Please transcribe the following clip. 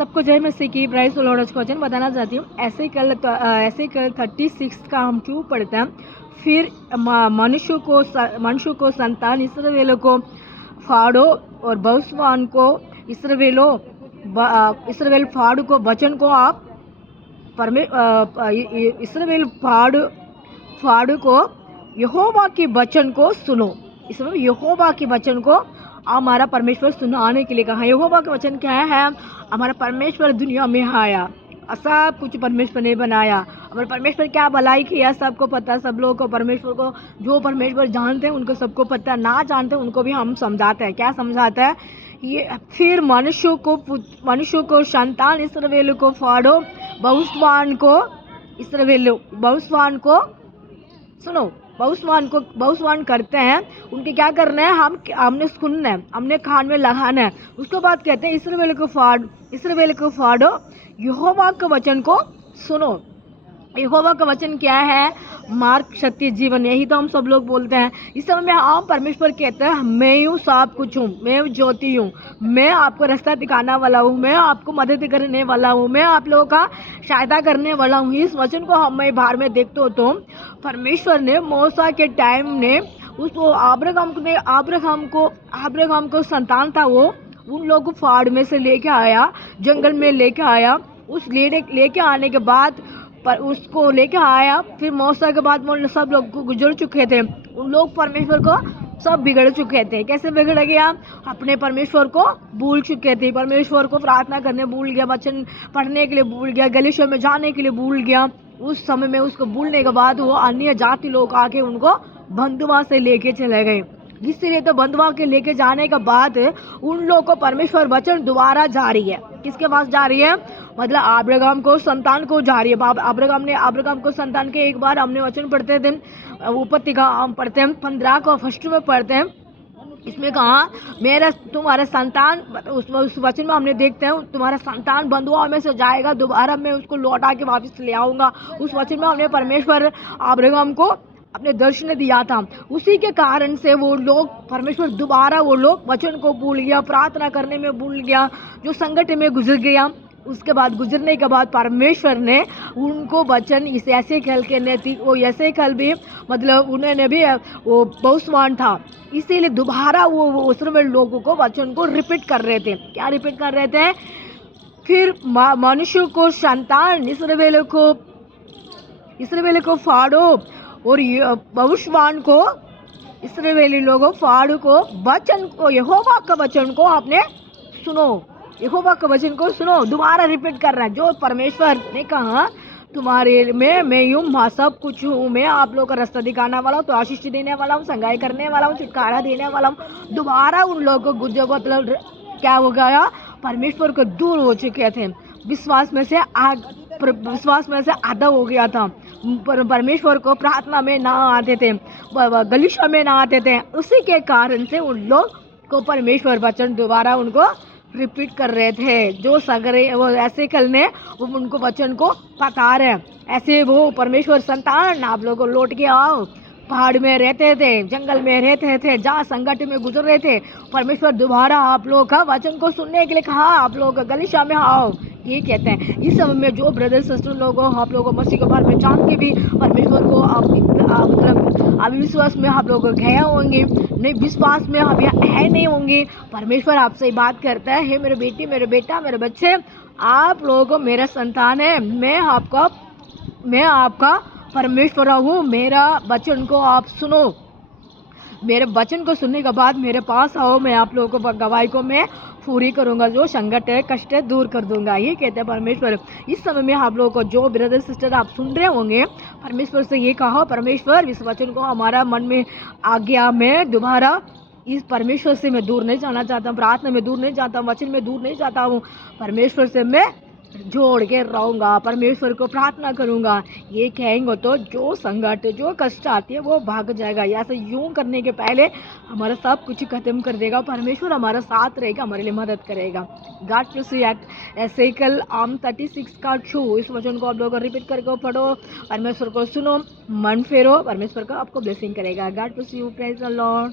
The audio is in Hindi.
सबको जय मसीह की प्राइस लॉर्ड का वचन बताना चाहती हूँ। ऐसे कल 36 का हम क्यों पढ़ते हैं। फिर मनुष्य को संतान इस्राएल को फाड़ो और भविष्यवाण को इस्राएल फाड़ो को वचन को आप इस्राएल फाड़ो को यहोवा के वचन को सुनो। इसमें यहोवा के वचन को हमारा परमेश्वर सुनाने के लिए कहा। यहोवा का वचन क्या है? हमारा परमेश्वर दुनिया में आया, सब कुछ परमेश्वर ने बनाया। और परमेश्वर क्या भलाई किया सबको पता, सब लोगों को परमेश्वर को जो परमेश्वर जानते हैं उनको सबको पता, ना जानते हैं उनको भी हम समझाते हैं। क्या समझाते हैं? ये फिर मनुष्य को संतान इस्राएल को फाड़ो, भविष्यवाण को सुनो। भविष्यवाण करते हैं, उनके क्या करना है? हमने सुनना है, हमने कान में लगाना है। उसके बाद कहते हैं इस्राएल को फाड़ो, यहोवा के वचन को सुनो। यहोवा का वचन क्या है? मार्ग, सत्य, जीवन, यही तो हम सब लोग बोलते हैं। इस समय में हम परमेश्वर कहते हैं मैं हूँ, सब कुछ हूँ, मैं ज्योति हूँ, मैं आपको रास्ता दिखाने वाला हूँ, मैं आपको मदद करने वाला हूँ, मैं आप लोगों का सहायता करने वाला हूँ। इस वचन को हम बाहर में देखते हो तो परमेश्वर ने मूसा के टाइम ने उसको अब्राहम को संतान था, वो उन लोगों को फाड़ में से लेके आया, जंगल में लेके आया। उस लेके आने के बाद पर उसको लेके आया, फिर मूसा के बाद सब लोग गुजर चुके थे। उन लोग परमेश्वर को सब बिगड़ चुके थे। कैसे बिगड़ गया? अपने परमेश्वर को भूल चुके थे, परमेश्वर को प्रार्थना करने भूल गया, वचन पढ़ने के लिए भूल गया, गलीशा में जाने के लिए भूल गया। उस समय में उसको भूलने के बाद वो अन्य जाति लोग आके उनको बंधुआ से लेके चले गए। इसलिए तो बंधुआ के लेके जाने के बाद उन लोगों को परमेश्वर वचन दोबारा जारी है। किसके पास जा रही है? मतलब अब्राहम को संतान को जा रही है। अब्राहम को संतान के एक बार हमने वचन पढ़ते थे, उपपत्तिका हम पढ़ते हैं 15 को फर्स्ट में पढ़ते हैं। इसमें कहा तुम्हारा संतान, उस वचन में हमने देखते हैं तुम्हारा संतान बंधुआ में से जाएगा, दोबारा मैं उसको लौटा के वापस ले आऊंगा। उस वचन में हमने परमेश्वर अब्राहम को अपने दर्शन दिया था। उसी के कारण से वो लोग परमेश्वर दोबारा वो लोग वचन को भूल गया, प्रार्थना करने में भूल गया, जो संकट में गुजर गया। उसके बाद गुजरने के बाद परमेश्वर ने उनको वचन इस ऐसे कल के ने थी, वो ऐसे कल भी मतलब उन्होंने भी वो भविष्यवाण था, इसीलिए दोबारा वो उसमें लोगों को वचन को रिपीट कर रहे थे। क्या रिपीट कर रहे थे? फिर मनुष्य को संतान इस्राएल को फाड़ो और भविष्यवाण को इस्राएली लोगों फाड़ो को वचन को, यहोवा का वचन को आपने सुनो। यहोवा के वचन को सुनो। दोबारा रिपीट कर रहा है जो परमेश्वर ने कहा तुम्हारे में मैं यूं सब कुछ हूँ, मैं आप लोगों का रास्ता दिखाने वाला हूँ, तो आशीष देने वाला हूँ, संगाई करने वाला हूँ, छुटकारा देने वाला हूँ। दोबारा उन लोगों को जो मतलब क्या हो गया? परमेश्वर को दूर हो चुके थे, विश्वास में से आधा हो गया था। परमेश्वर को प्रार्थना में ना आते थे, गलीशा में ना आते थे। उसी के कारण से उन लोग को परमेश्वर वचन दोबारा उनको रिपीट कर रहे थे। जो सगरे वो ऐसे कल ने वो उनको वचन को बता रहे हैं, ऐसे वो परमेश्वर संतान आप लोगों को लौट के आओ। पहाड़ में रहते थे, जंगल में रहते थे, जहाँ संकट में गुजर रहे थे, परमेश्वर दोबारा आप लोगों का वचन को सुनने के लिए कहा आप लोग गलीशा में आओ। ये कहते हैं इस समय में जो ब्रदर सिस्टर लोगों आप लोगों को मसीह के बारे में जान के भी परमेश्वर को मतलब अविश्वास में आप लोग गए होंगे, नहीं विश्वास में आप यहाँ है नहीं होंगे। परमेश्वर आपसे बात करता है, हे मेरे बेटी, मेरे बेटा, मेरे बच्चे, आप लोगों को मेरा संतान है, मैं आपका परमेश्वर हूँ। मेरा वचन को आप सुनो, मेरे वचन को सुनने के बाद मेरे पास आओ, मैं आप लोगों को गवाही को मैं पूरी करूंगा, जो संकट है कष्ट है दूर कर दूंगा। ये कहते हैं परमेश्वर। इस समय में आप लोगों को जो ब्रदर सिस्टर आप सुन रहे होंगे, परमेश्वर से ये कहो परमेश्वर इस वचन को हमारा मन में आ गया, मैं दोबारा इस परमेश्वर से मैं दूर नहीं जाना चाहता हूँ, प्रार्थना में दूर नहीं जाता हूँ, वचन में दूर नहीं जाता हूँ, परमेश्वर से मैं जोड़ के रहूँगा, परमेश्वर को प्रार्थना करूँगा। ये कहेंगे तो जो संकट जो कष्ट आती है वो भाग जाएगा। ऐसे यूं करने के पहले हमारा सब कुछ खत्म कर देगा, परमेश्वर हमारा साथ रहेगा, हमारे लिए मदद करेगा। God bless you. ऐसे कल आम 36 का छू, इस वचन को आप लोग रिपीट करके पढ़ो, परमेश्वर को सुनो, मन फेरो, परमेश्वर का आपको ब्लेसिंग करेगा। God bless you. Praise the Lord.